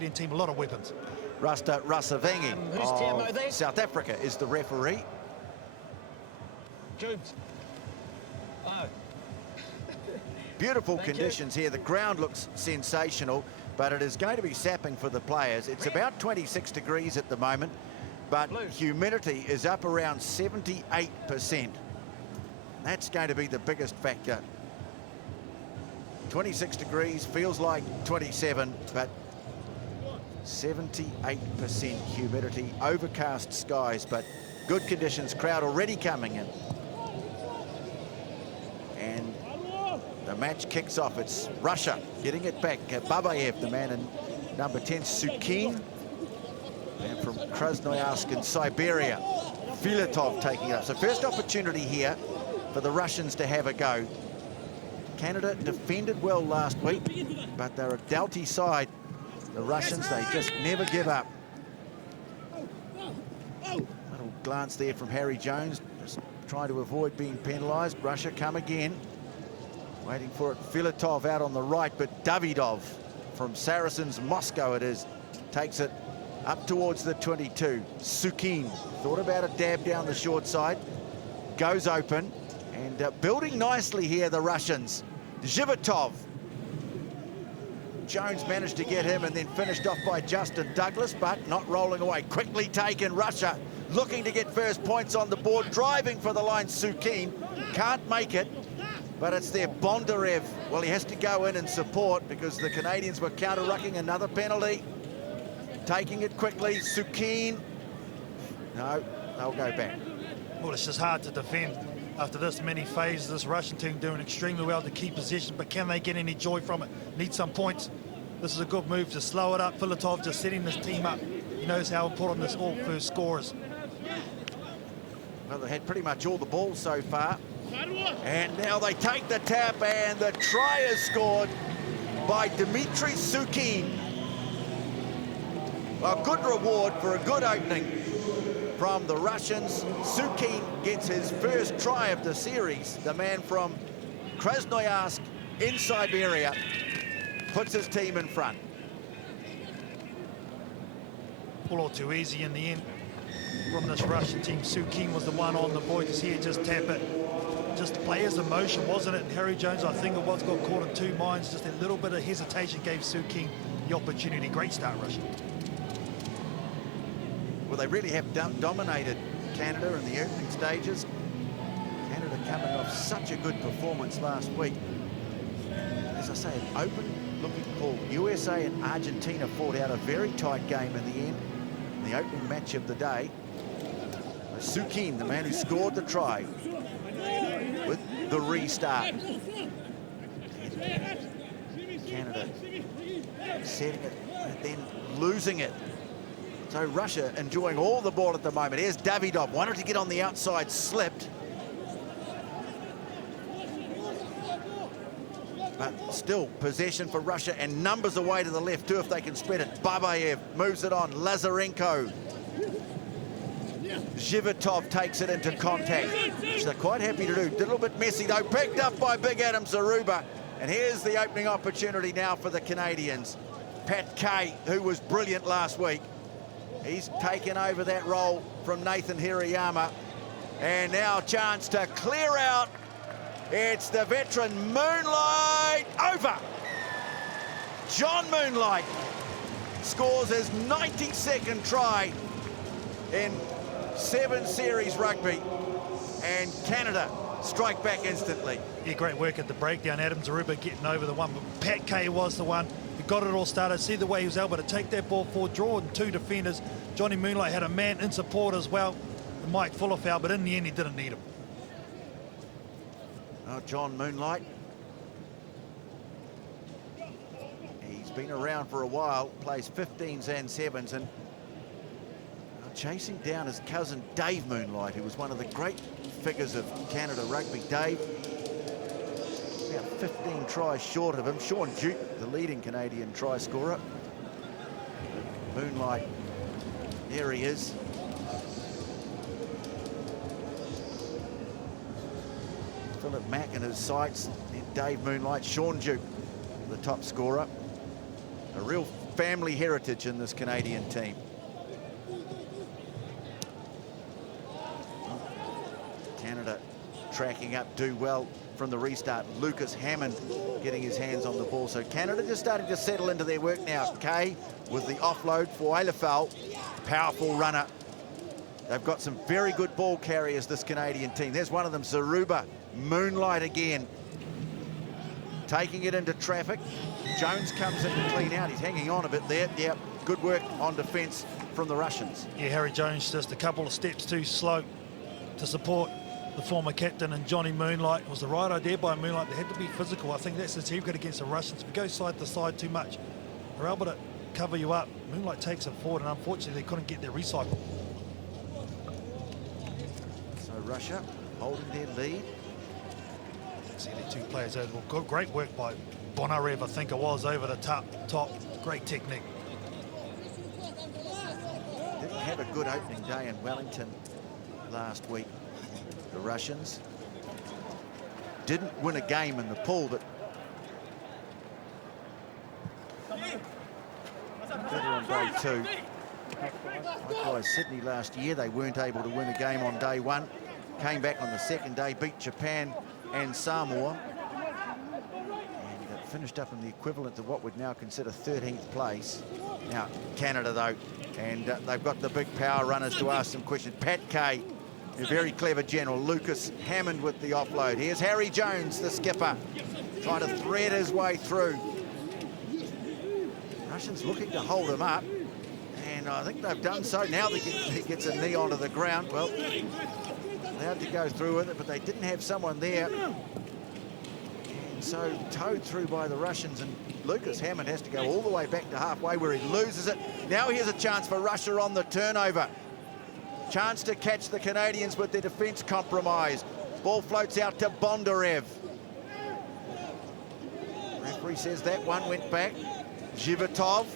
team, a lot of weapons. RASIVHENGE of South Africa is the referee. Jubes. Oh. Beautiful conditions here. The ground looks sensational, but it is going to be sapping for the players. It's about 26 degrees at the moment, but humidity is up around 78%. That's going to be the biggest factor. 26 degrees, feels like 27, but 78% humidity, overcast skies, but good conditions. Crowd already coming in. And the match kicks off. It's Russia getting it back. Babayev, the man in number 10, Sukin, and from Krasnoyarsk in Siberia, Filatov taking it up. So first opportunity here for the Russians to have a go. Canada defended well last week, but they're a doughty side. The Russians, they just never give up. Little glance there from Harry Jones, just trying to avoid being penalised. Russia come again. Waiting for it. Filatov out on the right, but Davidov from Saracens Moscow it is. Takes it up towards the 22. Sukin thought about a dab down the short side. Goes open. And building nicely here, the Russians. Zhivotov. Jones managed to get him and then finished off by Justin Douglas, but not rolling away. Quickly taken. Russia looking to get first points on the board. Driving for the line, Sukin. Can't make it. But it's their Bondarev. Well, he has to go in and support because the Canadians were counter-rucking. Another penalty. Taking it quickly. Sukin. No, they'll go back. Well, it's just hard to defend after this many phases. This Russian team doing extremely well to keep position, but can they get any joy from it? Need some points. This is a good move to slow it up. Filatov just setting this team up. He knows how important this all first score is. Well, they had pretty much all the balls so far. And now they take the tap, and the try is scored by Dmitry Sukin. A good reward for a good opening from the Russians. Sukin gets his first try of the series. The man from Krasnoyarsk in Siberia puts his team in front. All too easy in the end from this Russian team. Sukin was the one on the boards here, just tap it. Just the player's emotion, wasn't it? And Harry Jones, I think it was, got caught in two minds. Just a little bit of hesitation gave Sukin the opportunity. Great start, Russia. Well, they really have dominated Canada in the opening stages. Canada coming off such a good performance last week. As I say, an open-looking pool. USA and Argentina fought out a very tight game in the end. The opening match of the day. Sukin, the man who scored the try, with the restart. Canada setting it and then losing it. So Russia enjoying all the ball at the moment. Here's Davidov, wanted to get on the outside, slipped. But still possession for Russia, and numbers away to the left too if they can spread it. Babayev moves it on. Lazarenko. Zhivotov takes it into contact, which they're quite happy to do. A little bit messy though, picked up by Big Adam Zaruba. And here's the opening opportunity now for the Canadians. Pat Kay, who was brilliant last week, he's taken over that role from Nathan Hirayama. And now a chance to clear out. It's the veteran Moonlight over. John Moonlight scores his 92nd try in 7 series rugby, and Canada strike back instantly. Yeah, great work at the breakdown. Adam Zaruba getting over the one, but Pat Kay was the one who got it all started. See the way he was able to take that ball forward, draw in 2 defenders. Johnny Moonlight had a man in support as well, and Mike Fullerfowl, but in the end he didn't need him. Oh, John Moonlight. He's been around for a while, plays 15s and 7s, and chasing down his cousin Dave Moonlight, who was one of the great figures of Canada rugby. Dave, about 15 tries short of him. Sean Duke, the leading Canadian try scorer. Moonlight, there he is. Philip Mack in his sights, then Dave Moonlight, Sean Duke, the top scorer. A real family heritage in this Canadian team. Canada tracking up, do well from the restart. Lucas Hammond getting his hands on the ball. So Canada just starting to settle into their work now. Kay with the offload for Eilefeld. Powerful runner. They've got some very good ball carriers, this Canadian team. There's one of them, Zaruba. Moonlight again. Taking it into traffic. Jones comes in to clean out. He's hanging on a bit there. Yeah, good work on defence from the Russians. Yeah, Harry Jones just a couple of steps too slow to support the former captain, and Johnny Moonlight. It was the right idea by Moonlight. They had to be physical. I think that's the team good against the Russians. If you go side to side too much, they're able to cover you up. Moonlight takes it forward, and unfortunately they couldn't get their recycle. So Russia holding their lead. See the two players over. Well, great work by Bonarev, I think it was, over the top. Great technique. Didn't have a good opening day in Wellington last week. The Russians didn't win a game in the pool, but better on day two. Likewise, Sydney last year, they weren't able to win a game on day one. Came back on the second day, beat Japan and Samoa, and finished up in the equivalent of what we'd now consider 13th place. Now, Canada, though, and they've got the big power runners to ask some questions. Pat Kay, a very clever general. Lucas Hammond with the offload. Here's Harry Jones, the skipper, trying to thread his way through. Russians looking to hold him up, and I think they've done so. Now he gets a knee onto the ground. Well, allowed to go through with it, but they didn't have someone there. And so towed through by the Russians, and Lucas Hammond has to go all the way back to halfway where he loses it. Now here's a chance for Russia on the turnover. Chance to catch the Canadians with their defence compromised. Ball floats out to Bondarev. Referee says that one went back. Zhivitov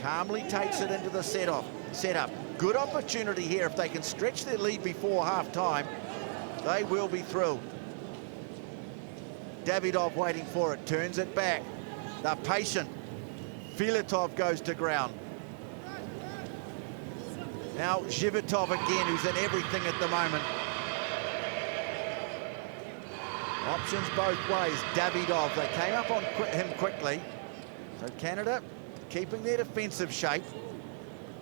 calmly takes it into the setup. Good opportunity here. If they can stretch their lead before half-time, they will be thrilled. Davidov waiting for it, turns it back. They're patient. Filatov goes to ground. Now Zhivitov again, who's in everything at the moment. Options both ways. Davidov, they came up on him quickly. So Canada keeping their defensive shape.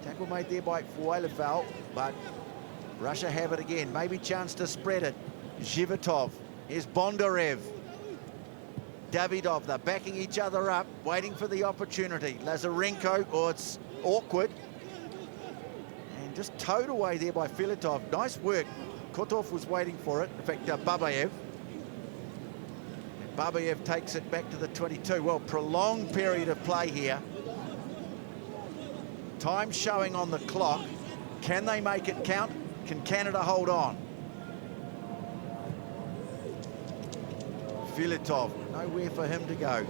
Tackle made there by Fuelefeld, but Russia have it again. Maybe chance to spread it. Zhivitov. Here's Bondarev. Davidov, they're backing each other up, waiting for the opportunity. Lazarenko, it's awkward. And just towed away there by Filatov. Nice work. Kotov was waiting for it. In fact, Babayev. And Babayev takes it back to the 22. Well, prolonged period of play here. Time showing on the clock. Can they make it count? Can Canada hold on? Filatov, nowhere for him to go.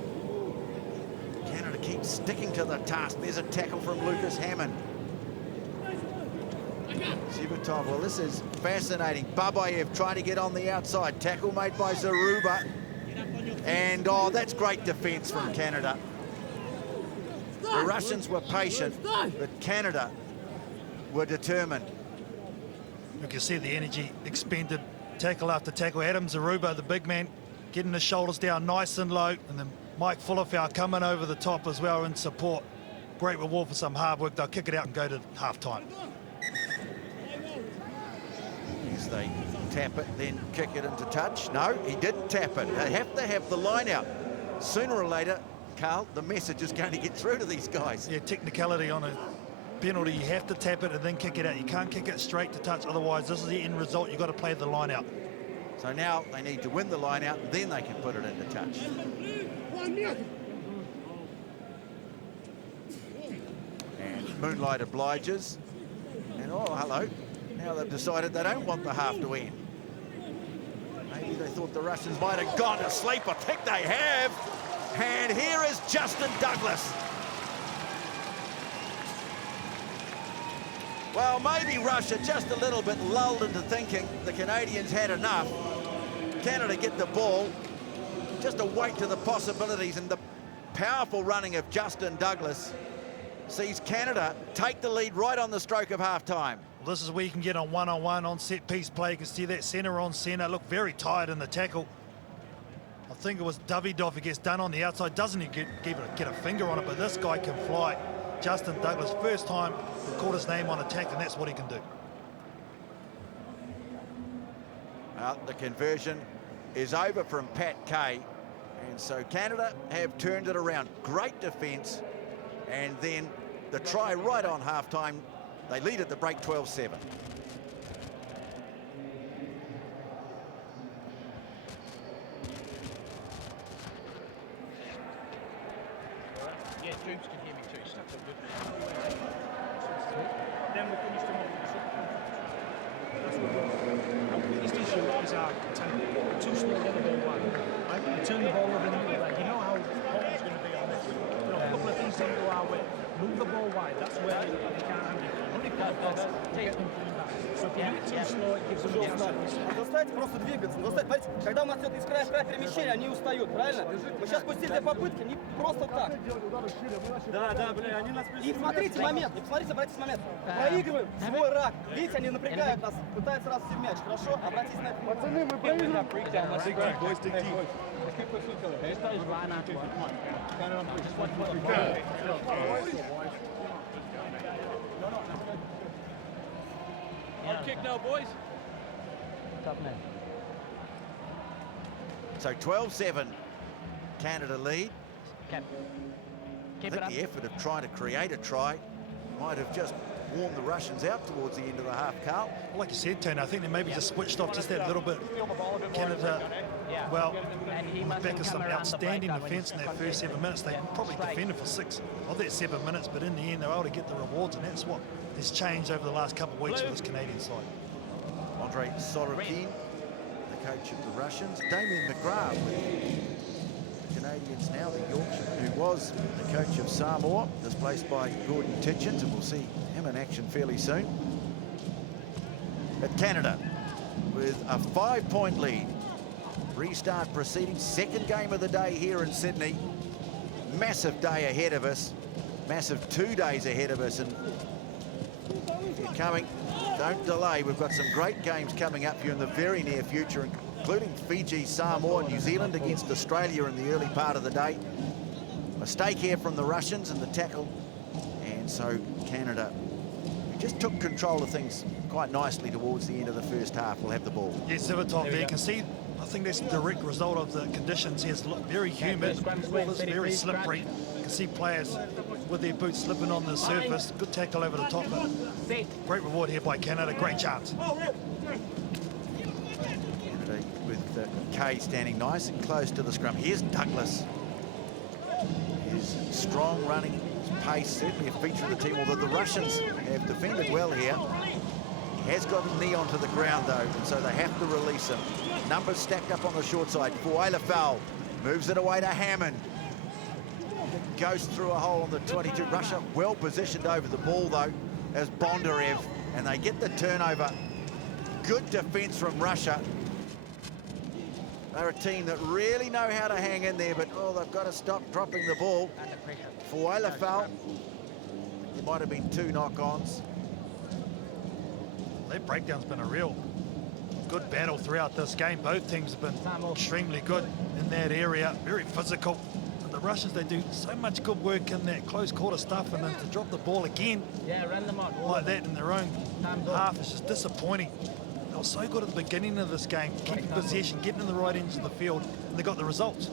Canada keeps sticking to the task. There's a tackle from Lucas Hammond. Zhivitov, well, this is fascinating. Babayev trying to get on the outside. Tackle made by Zaruba. And, oh, that's great defence from Canada. The Russians were patient, but Canada were determined. You can see the energy expended, tackle after tackle. Adam Zaruba, the big man, getting his shoulders down nice and low, and then Mike Fuelefeld coming over the top as well in support. Great reward for some hard work. They'll kick it out and go to half-time. Yes, they tap it, then kick it into touch. No, he didn't tap it. They have to have the line out. Sooner or later, Carl, the message is going to get through to these guys. Yeah, technicality on a penalty. You have to tap it and then kick it out. You can't kick it straight to touch. Otherwise, this is the end result. You've got to play the line out. So now they need to win the line out, and then they can put it into touch. And Moonlight obliges. And, oh, hello. Now they've decided they don't want the half to end. Maybe they thought the Russians might have gone to sleep. I think they have. And here is Justin Douglas. Well, maybe Russia just a little bit lulled into thinking the Canadians had enough. Canada get the ball. just awake to the possibilities, and the powerful running of Justin Douglas sees Canada take the lead right on the stroke of half-time. Well, this is where you can get on one-on-one on set-piece play. You can see that centre on centre, look very tired in the tackle. I think it was Davidov who gets done on the outside, doesn't even get a finger on it, but this guy can fly. Justin Douglas, first time we called his name on attack, and that's what he can do. The conversion is over from Pat Kay, and so Canada have turned it around. Great defence, and then the try right on half-time. They lead at the break 12-7. Yeah, Joops can hear me too. Stuff up good. Then we finished him off. That's what our biggest issue is our tempo. We're too slow to get the ball wide. Right? We turn the ball over in the middle there. You know how hard it's going to be on this. You know, a couple of things didn't go our way. Move the ball wide. That's where they can't handle it. Only get them clean back. So if you get too slow, it gives them a chance to reset. Заставьте просто двигаться. Заставьте, когда у нас идет из края в край перемещения, они устают, правильно? Мы сейчас пустили две попытки, не просто так. Да, бля, они нас... И смотрите момент, посмотрите, обратите момент. Проигрываем свой рак. Видите, они напрягают нас, пытаются раз в мяч. Хорошо? Обратите на это. Пацаны, мы проигрываем. Kick now, boys. So 12-7, Canada lead. I Keep think the effort of trying to create a try might have just warmed the Russians out towards the end of the half, Carl. Like you said, Tony, I think they maybe just switched off just that little bit. Canada, well, back of some outstanding defence in their first 7 minutes. They probably defended for 6 of that 7 minutes, but in the end, they were able to get the rewards, and that's what has changed over the last couple of weeks for this Canadian side. Andrei Sorokin, the coach of the Russians. Damien McGrath with the Canadians now, the Yorkshire, who was the coach of Samoa, displaced by Gordon Titchens, and we'll see him in action fairly soon. But Canada with a 5-point lead. Restart proceedings, second game of the day here in Sydney. Massive day ahead of us, massive 2 days ahead of us, and if you're coming, don't delay. We've got some great games coming up for you in the very near future, including Fiji, Samoa, New Zealand against Australia in the early part of the day. Mistake here from the Russians and the tackle, and so Canada just took control of things quite nicely towards the end of the first half. We'll have the ball. Yes, Zivitov there. You can see, I think that's a direct result of the conditions here. It's very humid, as well as very slippery. You can see players with their boots slipping on the surface. Good tackle over the top, but great reward here by Canada. Great chance. Canada with Kay standing nice and close to the scrum. Here's Douglas. His strong running, his pace, certainly a feature of the team, although the Russians have defended well here. He has got a knee onto the ground, though, and so they have to release him. Numbers stacked up on the short side. Fuailafau moves it away to Hammond. Goes through a hole on the 22. Russia well positioned over the ball, though, as Bondarev, and they get the turnover. Good defense from Russia. They're a team that really know how to hang in there, but oh, they've got to stop dropping the ball. Fuailafau, there might have been 2 knock-ons. That breakdown's been a real good battle throughout this game. Both teams have been extremely good in that area, very physical. And the Russians, they do so much good work in that close quarter stuff, and then to drop the ball again like that in their own half is just disappointing. They were so good at the beginning of this game, keeping possession, getting in the right ends of the field, and they got the results.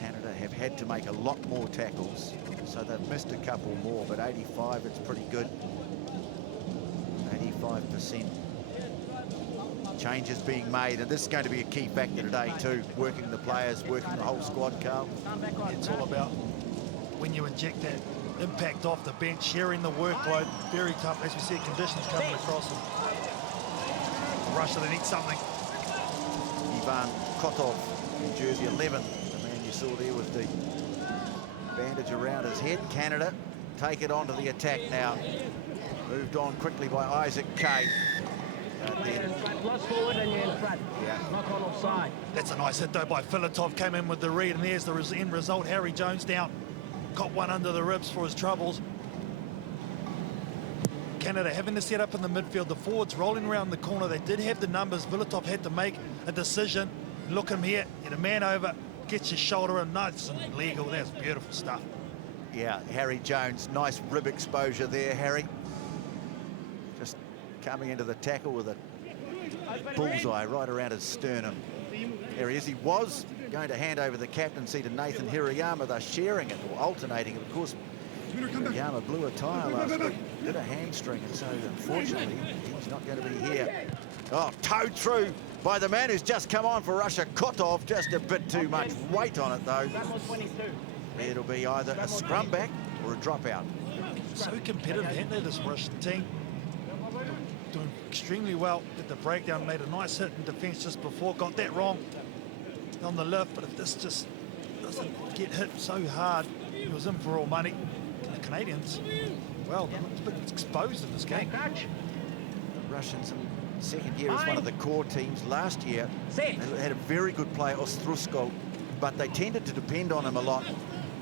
Canada have had to make a lot more tackles, so they've missed a couple more, but 85, it's pretty good. 85%. Changes being made, and this is going to be a key factor today too, working the players, working the whole squad, Carl. It's all about when you inject that impact off the bench, sharing the workload. Very tough, as we see conditions coming across them. Russia, they need something. Ivan Kotov in jersey 11, the man you saw there with the bandage around his head. Canada take it onto the attack now. Moved on quickly by Isaac Kay. Lost forward and you're in front. Yeah. Not on offside. That's a nice hit though by Filatov, came in with the read, and there's the end result. Harry Jones down, got one under the ribs for his troubles. Canada having to set up in the midfield, the forwards rolling around the corner. They did have the numbers. Filatov had to make a decision. Look him here, get a man over, gets his shoulder in, nice and legal. That's beautiful stuff. Yeah, Harry Jones, nice rib exposure there, Harry. Just coming into the tackle with a bullseye right around his sternum. There he is. He was going to hand over the captaincy to Nathan Hirayama. They're sharing it, or alternating it. Of course, Hirayama blew a tyre last week, did a hamstring, and so unfortunately he's not going to be here. Oh, towed through by the man who's just come on for Russia, Kotov. Just a bit too much weight on it, though. It'll be either a scrum back or a dropout. So competitive, haven't they, this Russian team? Doing extremely well. Did the breakdown, made a nice hit in defence just before. Got that wrong on the lift, but if this just doesn't get hit so hard, he was in for all money. And the Canadians, well, they're a bit exposed in this game. The Russians in second year as one of the core teams. Last year, they had a very good player, Ostrusko, but they tended to depend on him a lot.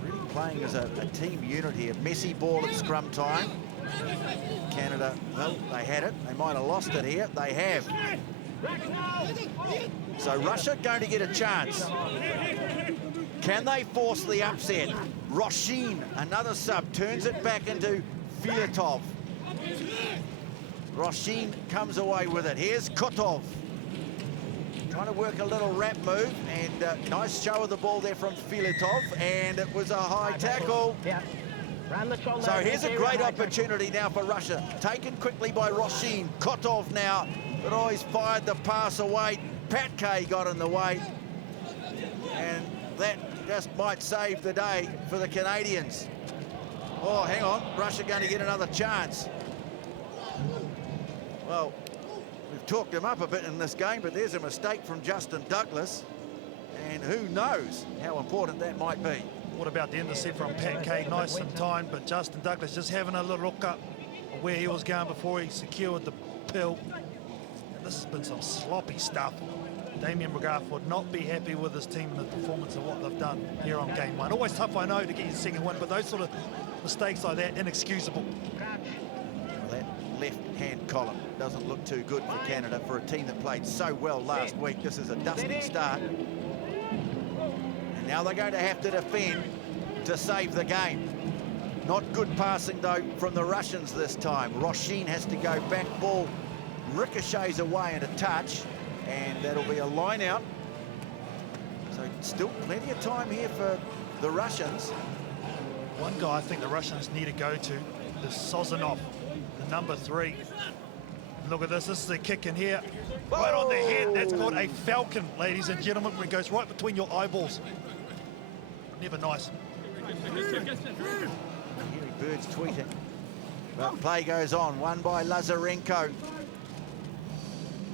Really playing as a team unit here. Messy ball at scrum time. Canada, well, they had it. They might have lost it here. They have. So Russia going to get a chance. Can they force the upset? Roshin, another sub, turns it back into Filatov. Roshin comes away with it. Here's Kotov. Trying to work a little wrap move, and nice show of the ball there from Filatov, and it was a high tackle. Yeah. So here's a great opportunity now for Russia. Taken quickly by Roshin. Kotov now, but oh, he's fired the pass away. Pat Kay got in the way, and that just might save the day for the Canadians. Oh, hang on, Russia going to get another chance. Well, we've talked him up a bit in this game, but there's a mistake from Justin Douglas, and who knows how important that might be. What about the intercept from Pat Kay? Nice and timed, but Justin Douglas just having a little look up where he was going before he secured the pill. And this has been some sloppy stuff. Damien McGrath would not be happy with his team and the performance of what they've done here on game one. Always tough, I know, to get your second win, but those sort of mistakes like that, inexcusable. Well, that left-hand column doesn't look too good for Canada, for a team that played so well last week. This is a dusty start. And now they're going to have to defend to save the game. Not good passing, though, from the Russians this time. Roshin has to go back, ball ricochets away and a touch, and that'll be a line out. So still plenty of time here for the Russians. One guy I think the Russians need to go to is Sozanov, the number 3. Look at this is a kick in here. Right on the head. That's called a falcon, ladies and gentlemen, when it goes right between your eyeballs. Never nice. Hearing birds tweeting. But play goes on, won by Lazarenko.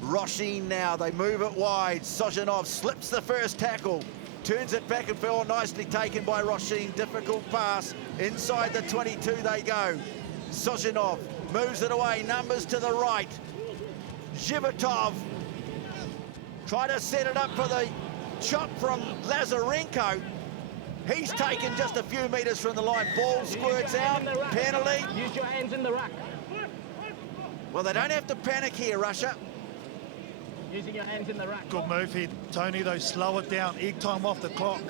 Roshin now, they move it wide. Sozhanov slips the first tackle, turns it back and forth, nicely taken by Roshin. Difficult pass, inside the 22 they go. Sozhanov moves it away, numbers to the right. Zhivotov try to set it up for the chop from Lazarenko. He's taken just a few metres from the line. Ball squirts out, penalty. Use your hands in the ruck. Well, they don't have to panic here, Russia. Using your hands in the ruck. Good move here, Tony, though. Slow it down. Egg time off the clock.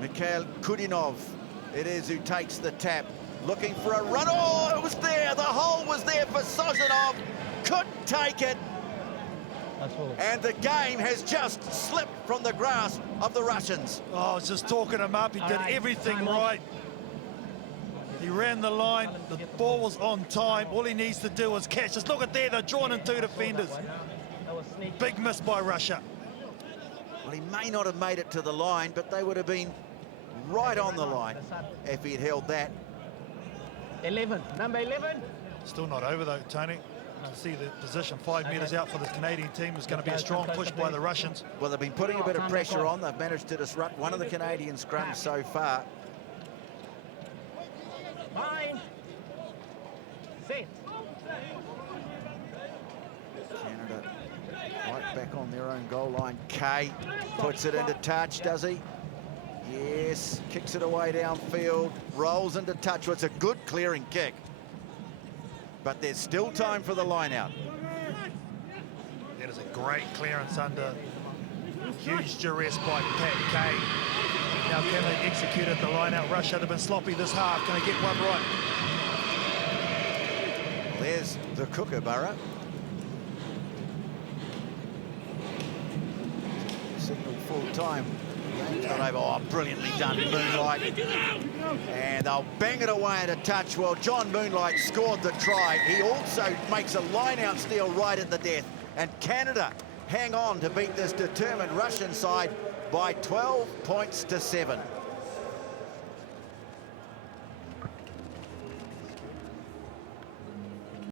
Mikhail Kudinov, it is who takes the tap. Looking for a run. Oh, it was there. The hole was there for Sozhanov. Couldn't take it. And the game has just slipped from the grasp of the Russians. Oh, I was just talking him up. He did everything right. He ran the line. The ball was on time. All he needs to do is catch. Just look at there. They're drawn in 2 defenders. Big miss by Russia. Well, he may not have made it to the line, but they would have been right on the line if he had held that. 11, number 11. Still not over, though, Tony. You can see the position 5 metres out for the Canadian team is going to be a strong push by the Russians. Well, they've been putting a bit of pressure on. They've managed to disrupt one of the Canadian scrums so far. Fine. Set. Canada right back on their own goal line. Kay puts it into touch, does he? Yes, kicks it away downfield, rolls into touch. Well, it's a good clearing kick, but there's still time for the line out. That is a great clearance under huge duress by Pat Kay. Now can they execute it? The line out rush had been sloppy this half. Can they get one right? There's the Kookaburra. Signal full time. Game's not over. Oh, brilliantly done, Moonlight. And they'll bang it away at a touch. Well, John Moonlight scored the try. He also makes a line-out steal right at the death. And Canada hang on to beat this determined Russian side by 12 points to 7.